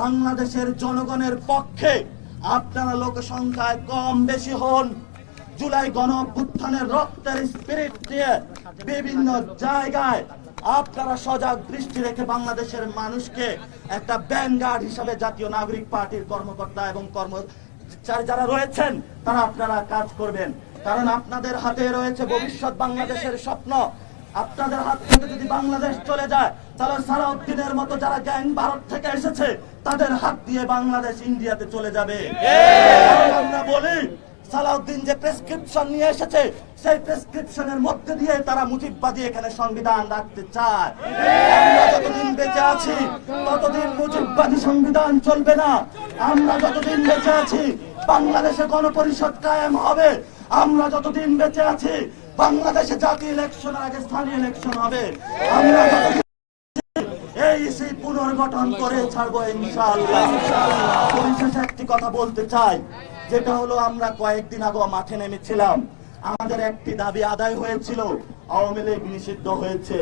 বাংলাদেশের জনগণের পক্ষে আপনারা লোক সংখ্যায় কম বেশি হন, জুলাই গণ অভ্যুত্থানের রক্তের স্পিরিট দিয়ে বিভিন্ন জায়গায় আপনারা সজাগ দৃষ্টি রেখে বাংলাদেশের মানুষকে একটা ব্যানগার্ড হিসাবে জাতীয় নাগরিক পার্টির কর্মকর্তা এবং কর্মচারী যারা রয়েছেন তারা আপনারা কাজ করবেন। কারণ আপনাদের হাতে রয়েছে ভবিষ্যৎ বাংলাদেশের স্বপ্ন। আপনাদের হাত থেকে যদি বাংলাদেশ চলে যায় তাহলে সালাউদ্দিনের মতো যারা গ্যাং ভারত থেকে এসেছে তাদের হাত দিয়ে বাংলাদেশ ইন্ডিয়াতে চলে যাবে। আমরা বলি সালাউদ্দিন যে প্রেসক্রিপশন নিয়ে এসেছে সেই প্রেসক্রিপশনের মধ্যে দিয়ে তারা মুজিববাদী এখানে সংবিধান রাখতে চায়। আমরা যতদিন বেঁচে আছি ততদিন মুজিববাদী সংবিধান চলবে না। আমরা যতদিন বেঁচে আছি বাংলাদেশে গণপরিষদ কায়েম হবে। আমরা যতদিন বেঁচে আছি বাংলাদেশে জাতীয় ইলেকশনের আগে স্থানীয় ইলেকশন হবে। আমরা এই পুনর্গঠন করে ছাড়বো ইনশাআল্লাহ। পরিশেষে একটি কথা বলতে চাই, যেটা হলো আমরা কয়েকদিন আগে মাঠে নেমেছিলাম। আমাদের একটি দাবি আদায় হয়েছিল, আওয়ামী লীগ নিষিদ্ধ হয়েছে,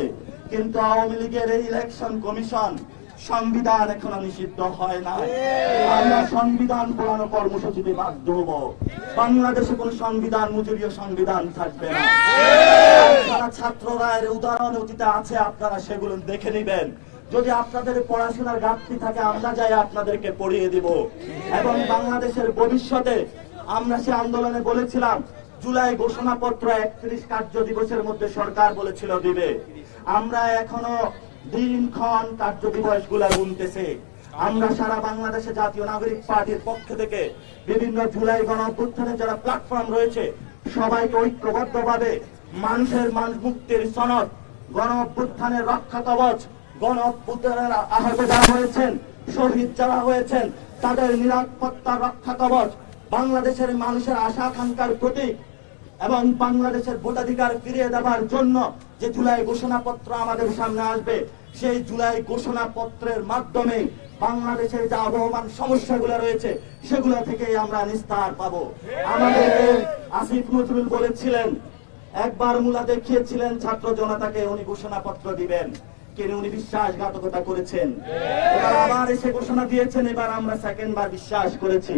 কিন্তু আওয়ামী লীগের এই ইলেকশন কমিশন সংবিধান এখনো নিষিদ্ধ হয় না। আমরা সংবিধান পুরানো কর্মসূচিতে বাধ্য হব। বাংলাদেশে কোন সংবিধান মুজিবীয় সংবিধান থাকবে না। যারা ছাত্ররা এর উদাহরণ অতীতে আছে আপনারা সেগুলো দেখে নেবেন। যদি আপনাদের পড়াশোনার ঘাটতি থাকে আমরা যাই আপনাদেরকে পড়িয়ে দিব। এবং বাংলাদেশের ভবিষ্যতে আমরা সে আন্দোলনে বলেছিলাম জুলাই ঘোষণাপত্র 31 কার্য দিবসের মধ্যে সরকার বলেছিল দিবে। আমরা এখনো দিনক্ষণ কার্য দিবস গুলা গুনতেছে। আমরা সারা বাংলাদেশে জাতীয় নাগরিক পার্টির পক্ষ থেকে বিভিন্ন জুলাই গণ অভ্যুত্থানের যারা প্ল্যাটফর্ম রয়েছে সবাইকে ঐক্যবদ্ধভাবে মানুষের মুক্তির সনদ, গণ অভ্যুত্থানের রক্ষা কবচ, গণ অভ্যুত্থানের আহত যারা হয়েছেন, শহীদ যারা হয়েছেন তাদের নিরাপত্তা রক্ষা কবচ, বাংলাদেশের মানুষের আশা আকাঙ্ক্ষার প্রতীক এবং বাংলাদেশের ভোটাধিকার ফিরিয়ে দেওয়ার জন্য যে জুলাই ঘোষণাপত্র আমাদের সামনে আসবে সেই জুলাই ঘোষণাপত্রের মাধ্যমে বাংলাদেশের যে আবহমান সমস্যাগুলো রয়েছে সেগুলো থেকে আমরা নিস্তার পাবো। আমাদের আসিফ নজরুল বলেছিলেন, একবার মুলা দেখিয়েছিলেন ছাত্র জনতাকে উনি ঘোষণাপত্র দিবেন, কিন্তু উনি বিশ্বাসঘাতকতা করেছেন। এবার আবার এসে ঘোষণা দিয়েছেন, এবার আমরা সেকেন্ড বার বিশ্বাস করেছি।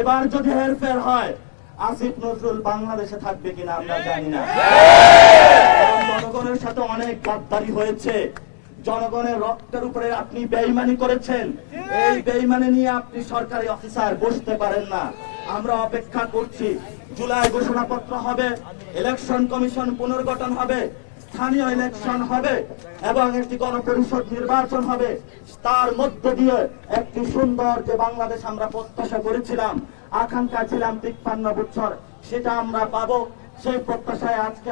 এবার যদি হেরফের হয় আসিফ নজরুল বাংলাদেশে থাকবে কিনা আমরা জানি না। জনগণের সাথে অনেক গাদ্দারি হয়েছে, জনগণের রক্তের উপরে আপনি বেঈমানি করেছেন। এই বেঈমানি নিয়ে আপনি সরকারি অফিসার বসতে পারেন না। আমরা অপেক্ষা করছি, জুলাই ঘোষণাপত্র হবে, ইলেকশন কমিশন পুনর্গঠন হবে, স্থানীয় ইলেকশন হবে এবং একটি গণপরিষদ নির্বাচন হবে। তার মধ্য দিয়ে একটি সুন্দর যে বাংলাদেশ আমরা প্রত্যাশা করেছিলাম, আকাঙ্ক্ষা ছিলাম 53 বছর, সেটা আমরা পাবো। সেই প্রত্যাশায় আজকে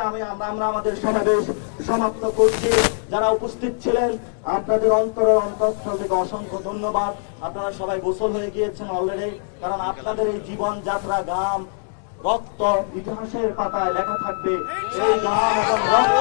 আমরা আমাদের সমাবেশ সমাপ্ত করছি। যারা উপস্থিত ছিলেন আপনাদের অন্তরের অন্তঃস্থল থেকে অসংখ্য ধন্যবাদ। আপনারা সবাই গোসল হয়ে গিয়েছেন অলরেডি, কারণ আপনাদের এই জীবন যাত্রা গাম রক্ত ইতিহাসের পাতায় লেখা থাকবে। এই গাম এবং রক্ত